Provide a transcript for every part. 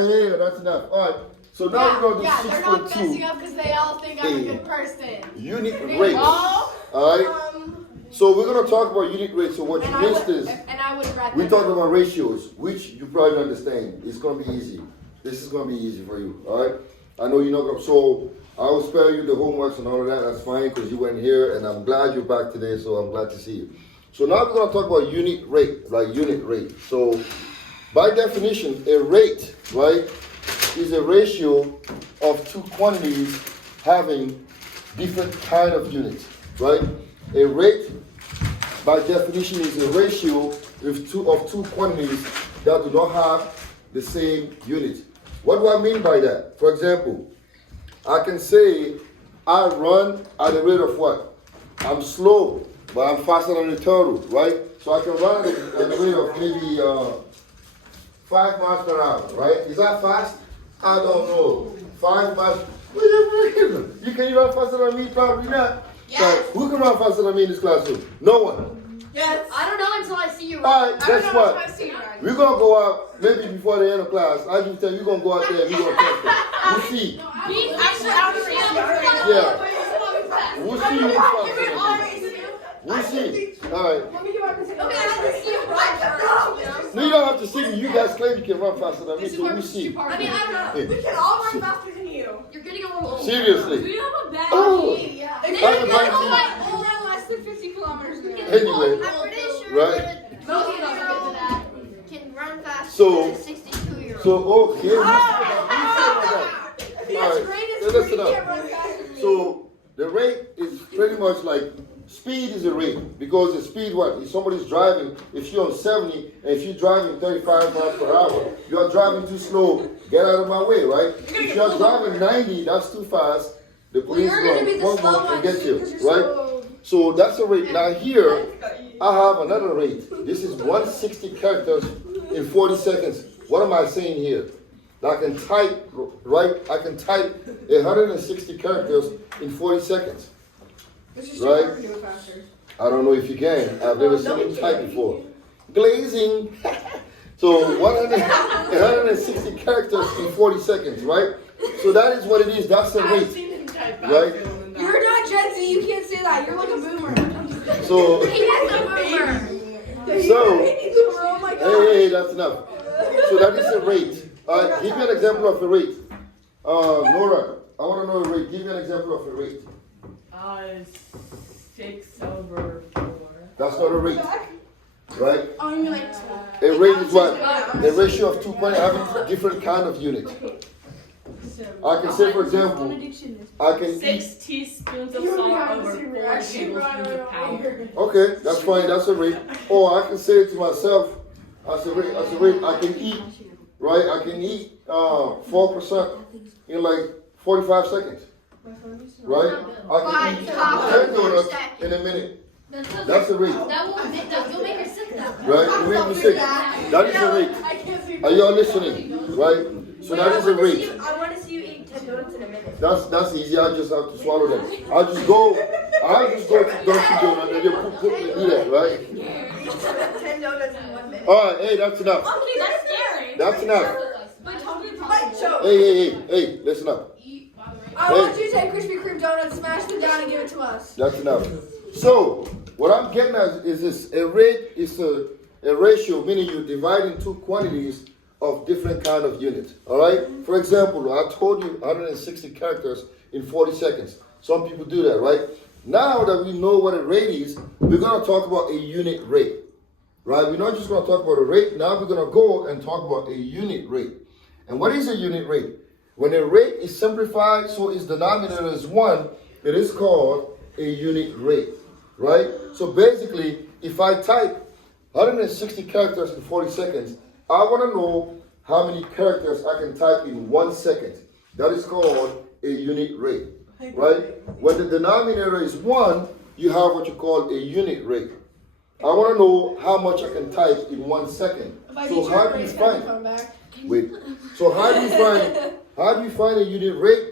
Yeah, that's enough. All right. So now we're going to do they're not 6.2. messing up because they all think I'm a good person. Unit rate. All right. So we're going to talk about unit rate. So what you missed is we're talking about ratios, which you probably understand. It's going to be easy. This is going to be easy for you. All right. I know you're not going to. So I will spare you the homeworks and all of that. That's fine because you weren't here, and I'm glad you're back today. So I'm glad to see you. So now we're going to talk about unit rate, like unit rate. So by definition, a rate, right, is a ratio of two quantities having different kind of units, right? A rate, by definition, is a ratio of two quantities that do not have the same unit. What do I mean by that? For example, I can say I run at the rate of what? I'm slow, but I'm faster than a turtle, right? So I can run at the rate of maybe 5 miles per hour, right? Is that fast? I don't know. 5 miles. You can run faster than me? Probably not. Yes. So who can run faster than me in this classroom? No one. Yes. I don't know until I see you. All right, guess what? Right. We're going to go out maybe before the end of class. I can tell you, we're going to go out there and we're going to test it. We'll see. Yeah. We'll see who's faster. We'll see. All right. No, you don't have to see me. You guys claim you can run faster than me, so we'll see. I mean, I don't know. We can all run faster than you. You're getting a little older. Seriously. Do you have a bad idea? Yeah. I have a bad Like, we'll run less than 50 kilometers an hour. Anyway, I'm pretty sure right? most of us can run faster So- than a 62-year-old. So, okay. All His right. rate So is listen 3, up. can't run faster than me. So the rate is pretty much like speed is a rate because the speed what? If somebody's driving, if you're on 70 and if you're driving 35 miles per hour, you are driving too slow. Get out of my way, right? If you're driving 90, that's too fast. The police will come and get you, right? So that's a rate. Now here, I have another rate. This is 160 characters in 40 seconds. What am I saying here? I can type, right? I can type 160 characters in 40 seconds. Right? I don't know if you can. I've never seen him type before. Glazing. So 160 characters in 40 seconds, right? So that is what it is. That's the rate. Right? You're not Gen Z. You can't say that. You're like a boomer. So, He is a boomer. so, Oh my God. hey, that's enough. So that is a rate. Give me an example of a rate. Nora, I want to know a rate. Give me an example of a rate. 6/4. That's not a rate. Right? Oh, you like A rate is what? The ratio of two points having different kind of units. I can say, for example, I can eat. 6 teaspoons of salt over 4 tablespoons of powder. Okay, that's fine. That's a rate. Or I can say to myself, as a rate, I can eat, right? I can eat 4% in like 45 seconds. Right? I can eat 10 donuts in a minute. That's a rate. You'll make her sick though. Right? You make me sick. That is a rate. Are y'all listening? Right? So that is a rate. I want to see you eat 10 donuts in a minute. That's easy. I just have to swallow them. I just go to Dunkin' Donuts and just do that, right? 10 donuts in 1 minute. All right, hey, that's enough. Okay, that's scary. That's enough. But totally Hey, listen up. I want you to take Krispy Kreme donuts, smash them down, and give it to us. That's enough. So, what I'm getting at is this: a rate is a ratio, meaning you're dividing two quantities of different kind of units. All right. For example, I told you 160 characters in 40 seconds. Some people do that, right? Now that we know what a rate is, we're going to talk about a unit rate, right? We're not just going to talk about a rate. Now we're going to go and talk about a unit rate. And what is a unit rate? When a rate is simplified, so its denominator is 1, it is called a unit rate, right? So basically, if I type 160 characters in 40 seconds, I want to know how many characters I can type in 1 second. That is called a unit rate, right? When the denominator is 1, you have what you call a unit rate. I want to know how much I can type in 1 second. So how do you find? Wait. So how do you find a unit rate?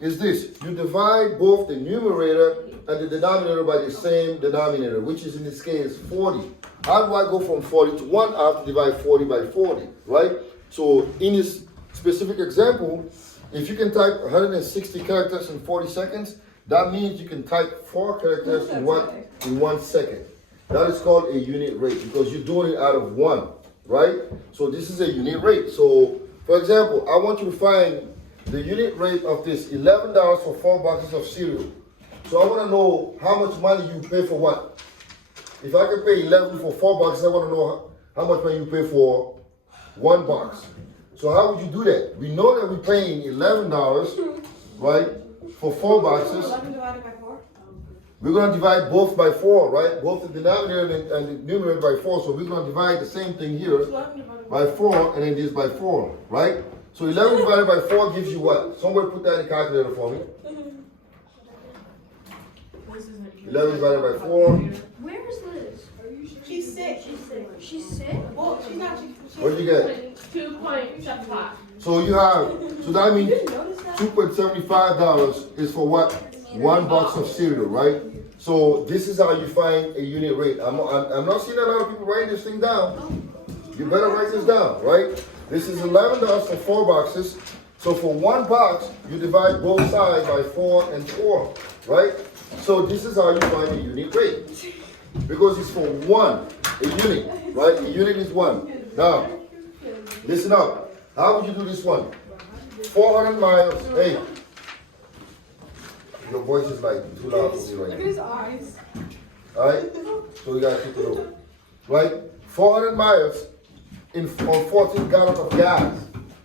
Is this: you divide both the numerator and the denominator by the same denominator, which is in this case 40. How do I go from 40 to 1? I have to divide 40 by 40, right? So in this specific example, if you can type 160 characters in 40 seconds, that means you can type 4 characters in what? In 1 second. That is called a unit rate because you're doing it out of 1, right? So this is a unit rate. So, for example, I want you to find the unit rate of this $11 for 4 boxes of cereal. So I want to know how much money you pay for what? If I can pay 11 for 4 boxes, I want to know how much money you pay for 1 box. So how would you do that? We know that we're paying $11, right, for 4 boxes. 11 divided by 4? We're going to divide both by 4, right? Both the denominator and the numerator by 4. So we're going to divide the same thing here by 4 and then this by 4, right? So 11 divided by 4 gives you what? Somebody put that in the calculator for me. 11 divided by 4. Where is Liz? She's sick. She's sick? Well, she's not. What did you get? 2.75. So you have, so that means $2.75 is for what? 1 box of cereal, right? So this is how you find a unit rate. I'm not seeing a lot of people writing this thing down. You better write this down, right? This is $11 for 4 boxes. So for 1 box, you divide both sides by 4 and 4, right? So this is how you find a unit rate. Because it's for 1, a unit, right? A unit is 1. Now, listen up. How would you do this one? 400 miles. Hey, your voice is like too loud for me right Look at now. his eyes. All right? So we gotta keep it low. Right? 400 miles on 14 gallons of gas.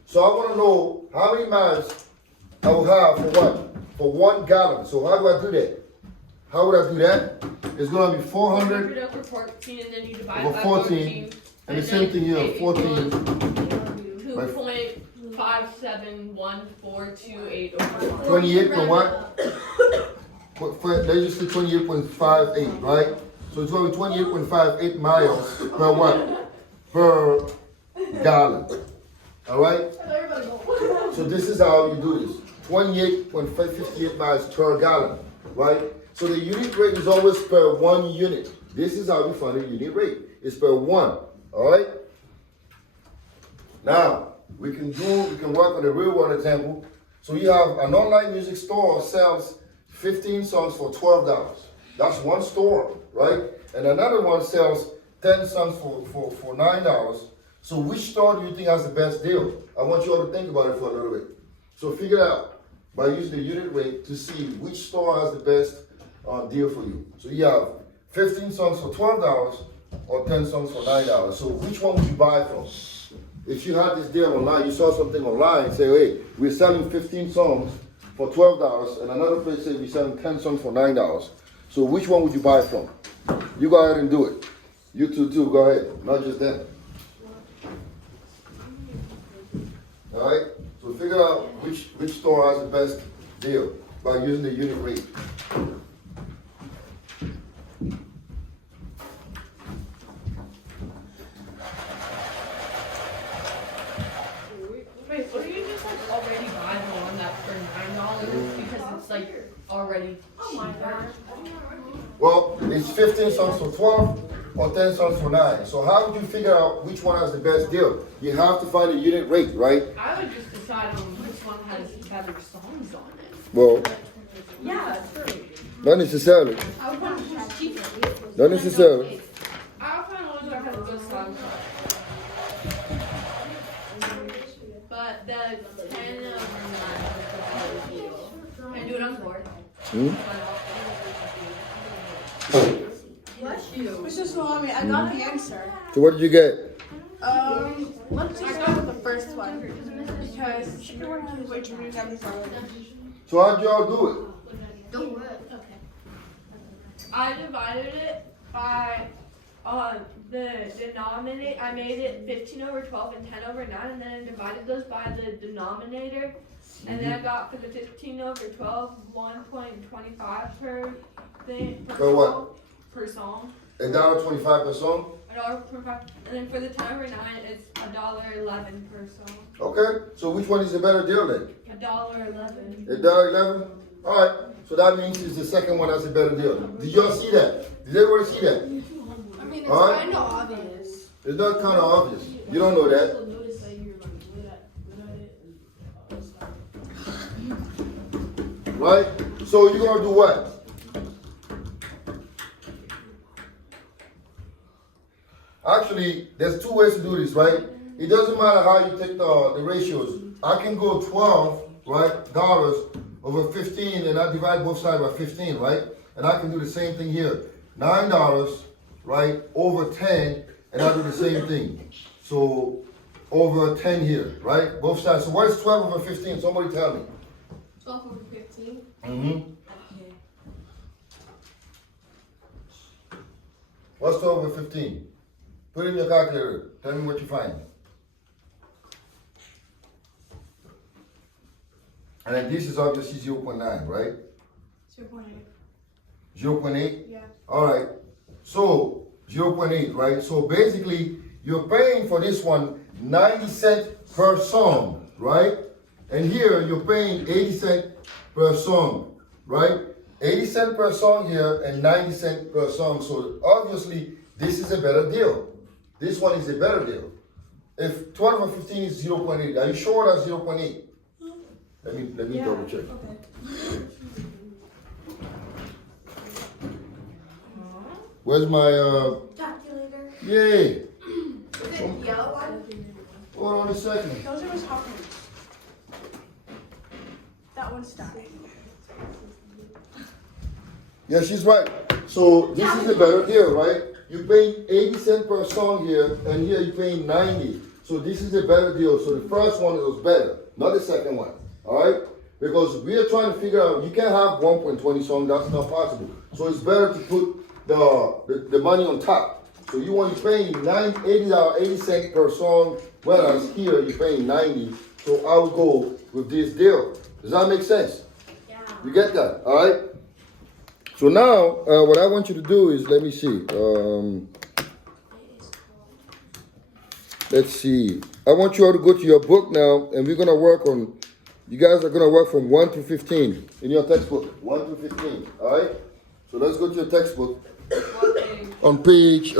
So I want to know how many miles I will have for what? For 1 gallon. So how do I do that? How would I do that? It's gonna be 400 over 14, and then you divide over by 14, and the same thing here, 14. 2.571428 over 4. 28 from what? Let's just say 28.58, right? So it's going to be 28.58 miles per what? Per gallon. All right? So this is how you do this. 28.58 miles per gallon, right? So the unit rate is always per 1 unit. This is how we find a unit rate. It's per 1, all right? Now, we can work on a real world example. So you have an online music store sells 15 songs for $12. That's one store, right? And another one sells 10 songs for $9. So which store do you think has the best deal? I want you all to think about it for a little bit. So figure it out by using the unit rate to see which store has the best deal for you. So you have 15 songs for $12 or 10 songs for $9. So which one would you buy from? If you had this deal online, you saw something online, say, hey, we're selling 15 songs for $12, and another place says we're selling 10 songs for $9. So which one would you buy from? You go ahead and do it. You two too, go ahead, not just them. All right, so figure out which store has the best deal by using the unit rate. Wait, what do you just like already buy the one that's for $9 because it's like already cheaper? Well, it's 15 songs for 12 or 10 songs for 9. So how would you figure out which one has the best deal? You have to find a unit rate, right? I would just decide on which one has better songs on it. Well, Yeah, true. not necessarily. I would want to choose cheaper. Not necessarily. I'll find ones that have good songs on it. But the 10 over 9 is the better deal. Can I do it on board? Hmm? Bless you. Mr. Salami, I got the answer. So what did you get? Let's just go with the first one. Because chicken wings is way too many times. So how'd y'all do it? Don't work. Okay. I divided it by the denominator. I made it 15 over 12 and 10 over 9, and then I divided those by the denominator. And then I got for the 15 over 12 1.25 per thing Per what? song, per song. $1.25 per song? $1.25. And then for the 10 over 9, it's $1.11 per song. Okay, so which one is a better deal then? $1.11. $1.11? Alright, so that means it's the second one that's a better deal. Did y'all see that? Did everybody see that? I mean, it's Alright. kind of obvious. It's not kind of obvious. You don't know that. right? So you're gonna do what? Actually, there's two ways to do this, right? It doesn't matter how you take the ratios. I can go 12, right, dollars over 15, and I divide both sides by 15, right? And I can do the same thing here. $9, right, over 10, and I do the same thing. So over 10 here, right? Both sides. So what is 12 over 15? Somebody tell me. 12 over 15. Mm-hmm. Okay. What's 12 over 15? Put it in your calculator. Tell me what you find. And then this is obviously 0.9, right? 0.8. 0.8? Yeah. All right. So 0.8, right? So basically, you're paying for this one 90 cents per song, right? And here you're paying 80 cents per song, right? 80 cents per song here and 90 cents per song. So obviously, this is a better deal. This one is a better deal. If 12 or 15 is 0.8, are you sure that's 0.8? Let me double check. Okay. Where's my Calculator. yay? Is it the yellow one? Hold on a second. Those are his hot ones. That one's dying. Yeah, she's right. So this is a better deal, right? You're paying 80 cents per song here, and here you're paying 90. So this is a better deal. So the first one was better, not the second one. All right? Because we are trying to figure out, you can't have 1.20 songs, that's not possible. So it's better to put the money on top. So you want to pay $80 cents per song, whereas here you're paying 90. So I would go with this deal. Does that make sense? Yeah. You get that? All right? So now, what I want you to do is, let me see. Let's see. I want you all to go to your book now, and we're going to work on, you guys are going to work from 1 to 15 in your textbook. 1 to 15, all right? So let's go to your textbook on page